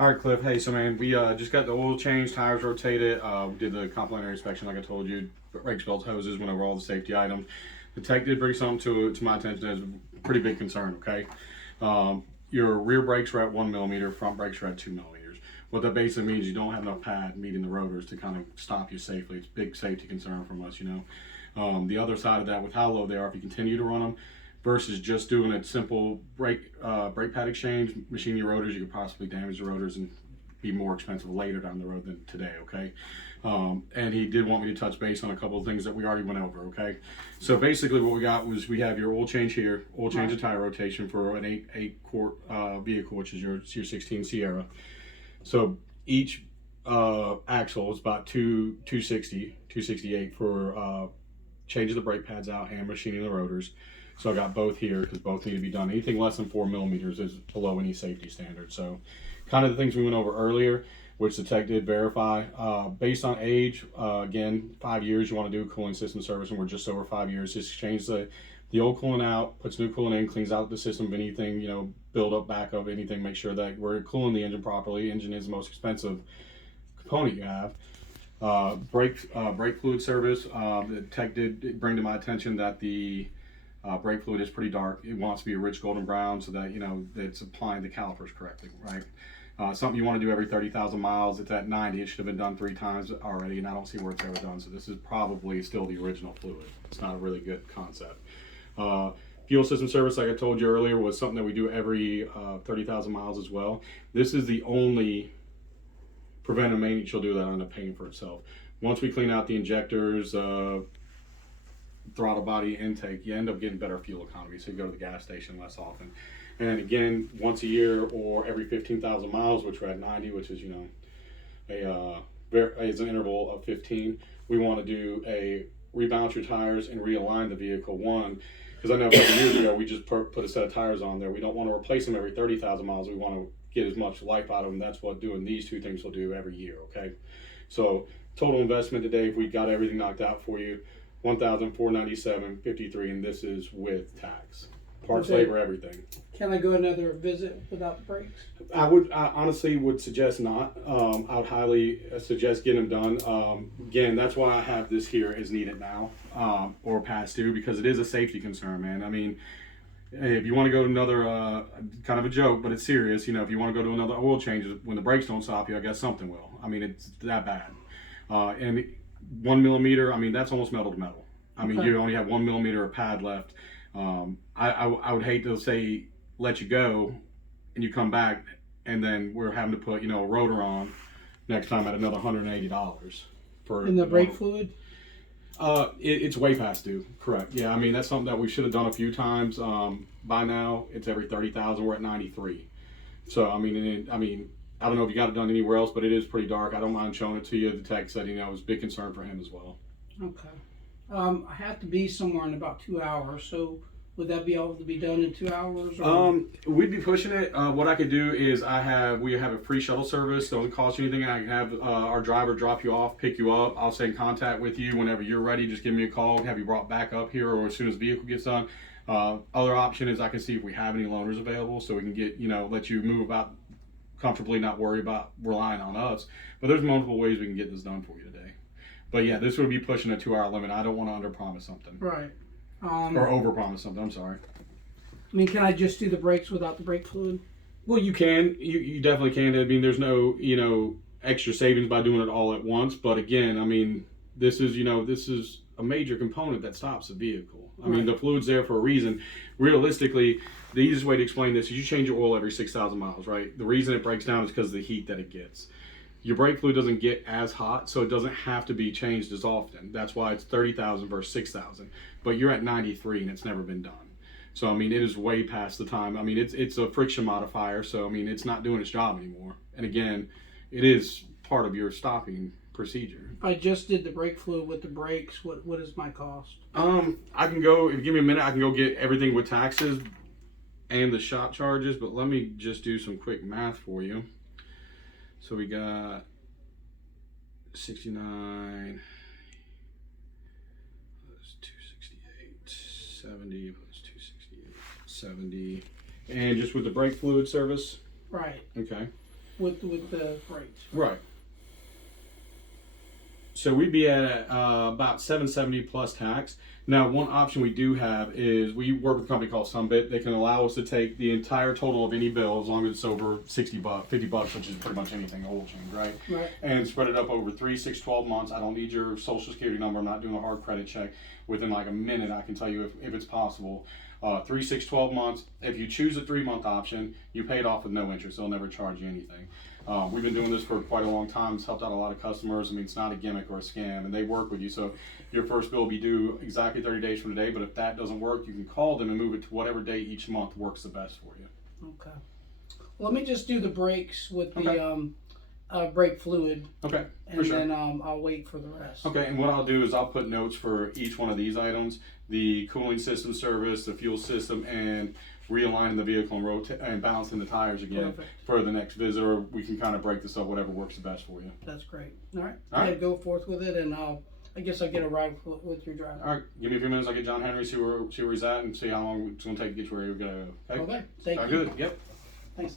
All right, Cliff. Hey, so man, we just got the oil change, tires rotated. We did the complimentary inspection, like I told you. Brakes, belts, hoses, went over all the safety items. The tech did bring something to my attention as a pretty big concern. Okay, your rear brakes are at 1 millimeter, front brakes are at 2 millimeters. What that basically means, you don't have enough pad meeting the rotors to kind of stop you safely. It's a big safety concern from us, you know. The other side of that, with how low they are, if you continue to run them, versus just doing a simple brake pad exchange, machine your rotors, you could possibly damage the rotors and be more expensive later down the road than today. Okay, and he did want me to touch base on a couple of things that we already went over. Okay, so basically what we got was we have your oil change here, oil change and tire rotation for an eight quart vehicle, which is your 16 Sierra. So each axle is about 268 for changing the brake pads out and machining the rotors. So I got both here because both need to be done. Anything less than 4 millimeters is below any safety standard. So kind of the things we went over earlier, which the tech did verify. Based on age, again, 5 years, you want to do a cooling system service, and we're just over 5 years. Just change the old coolant out, puts new coolant in, cleans out the system of anything, you know, build up, back up, anything, make sure that we're cooling the engine properly. Engine is the most expensive component you have. Brake fluid service. The tech did bring to my attention that the brake fluid is pretty dark. It wants to be a rich golden brown so that, you know, it's applying the calipers correctly, right? Something you want to do every 30,000 miles. It's at 90. It should have been done 3 times already, and I don't see where it's ever done. So this is probably still the original fluid. It's not a really good concept. Fuel system service, like I told you earlier, was something that we do every 30,000 miles as well. This is the only preventive maintenance you'll do that end up paying for itself. Once we clean out the injectors, throttle body intake, you end up getting better fuel economy, so you go to the gas station less often. And again, once a year or every 15,000 miles, which we're at 90, which is, you know, is an interval of 15, we want to do a rebalance your tires and realign the vehicle. One, because I know a couple years ago we just put a set of tires on there. We don't want to replace them every 30,000 miles. We want to get as much life out of them. That's what doing these two things will do every year. Okay, so total investment today, if we got everything knocked out for you, $1,497.53, and this is with tax, parts, labor, everything. Can I go another visit without the brakes? I honestly would suggest not. I would highly suggest getting them done. Again, that's why I have this here as needed now, or past due, because it is a safety concern, man. I mean, if you want to go to another, kind of a joke, but it's serious, you know, if you want to go to another oil change, when the brakes don't stop you, I guess something will. I mean, it's that bad. And 1 millimeter, I mean, that's almost metal to metal. I mean, you only have 1 millimeter of pad left. I would hate to say let you go and you come back and then we're having to put, you know, a rotor on next time at another $180 for In the brake fluid? It's way past due. Correct. Yeah, I mean, that's something that we should have done a few times. By now it's every 30,000. We're at 93. So I mean, I don't know if you got it done anywhere else, but it is pretty dark. I don't mind showing it to you. The tech said, you know, it was a big concern for him as well. Okay. I have to be somewhere in about 2 hours, so would that be able to be done in 2 hours? Or? We'd be pushing it. What I could do is we have a free shuttle service. Doesn't cost you anything. I can have our driver drop you off, pick you up. I'll stay in contact with you whenever you're ready. Just give me a call, have you brought back up here, or as soon as the vehicle gets done. Other option is I can see if we have any loaners available, so we can get, you know, let you move about comfortably, not worry about relying on us. But there's multiple ways we can get this done for you today. But yeah, this would be pushing a 2 hour limit. I don't want to under-promise something. Right. Or over-promise something, I'm sorry. I mean, can I just do the brakes without the brake fluid? Well, you can. You definitely can. I mean, there's no, you know, extra savings by doing it all at once. But again, I mean, this is a major component that stops the vehicle. I mean, the fluid's there for a reason. Realistically, the easiest way to explain this is you change your oil every 6,000 miles, right? The reason it breaks down is because of the heat that it gets. Your brake fluid doesn't get as hot, so it doesn't have to be changed as often. That's why it's 30,000 versus 6,000. But you're at 93 and it's never been done. So I mean, it is way past the time. I mean, it's a friction modifier, so I mean, it's not doing its job anymore. And again, it is part of your stopping procedure. If I just did the brake fluid with the brakes, what is my cost? I can go. If you give me a minute, I can go get everything with taxes and the shop charges. But let me just do some quick math for you. So we got 69 plus 268, 70 plus 268, 70. And just with the brake fluid service? Right. Okay. with the brakes. Right. So we'd be at about $770 plus tax. Now, one option we do have is we work with a company called Sunbit. They can allow us to take the entire total of any bill as long as it's over $60, $50, which is pretty much anything oil change, right? Right. And spread it up over 3, 6, 12 months. I don't need your social security number. I'm not doing a hard credit check. Within like a minute, I can tell you if it's possible. 3, 6, 12 months. If you choose a 3-month option, you pay it off with no interest. They'll never charge you anything. We've been doing this for quite a long time. It's helped out a lot of customers. I mean, it's not a gimmick or a scam, and they work with you. So your first bill will be due exactly 30 days from today, but if that doesn't work, you can call them and move it to whatever day each month works the best for you. Okay. Well, let me just do the brakes with the Okay. brake fluid, Okay, and for sure. then I'll wait for the rest. Okay, and what I'll do is I'll put notes for each one of these items, the cooling system service, the fuel system, and realigning the vehicle and balancing the tires again. Perfect. For the next visitor. We can kind of break this up, whatever works the best for you. That's great. All right. All right. Yeah, go forth with it, and I guess I'll get a ride with your driver. All right, give me a few minutes. I'll get John Henry, see where he's at, and see how long it's going to take to get to where you're going to go. Okay? Okay. Thank Sound you. good? Yep. Thanks a lot.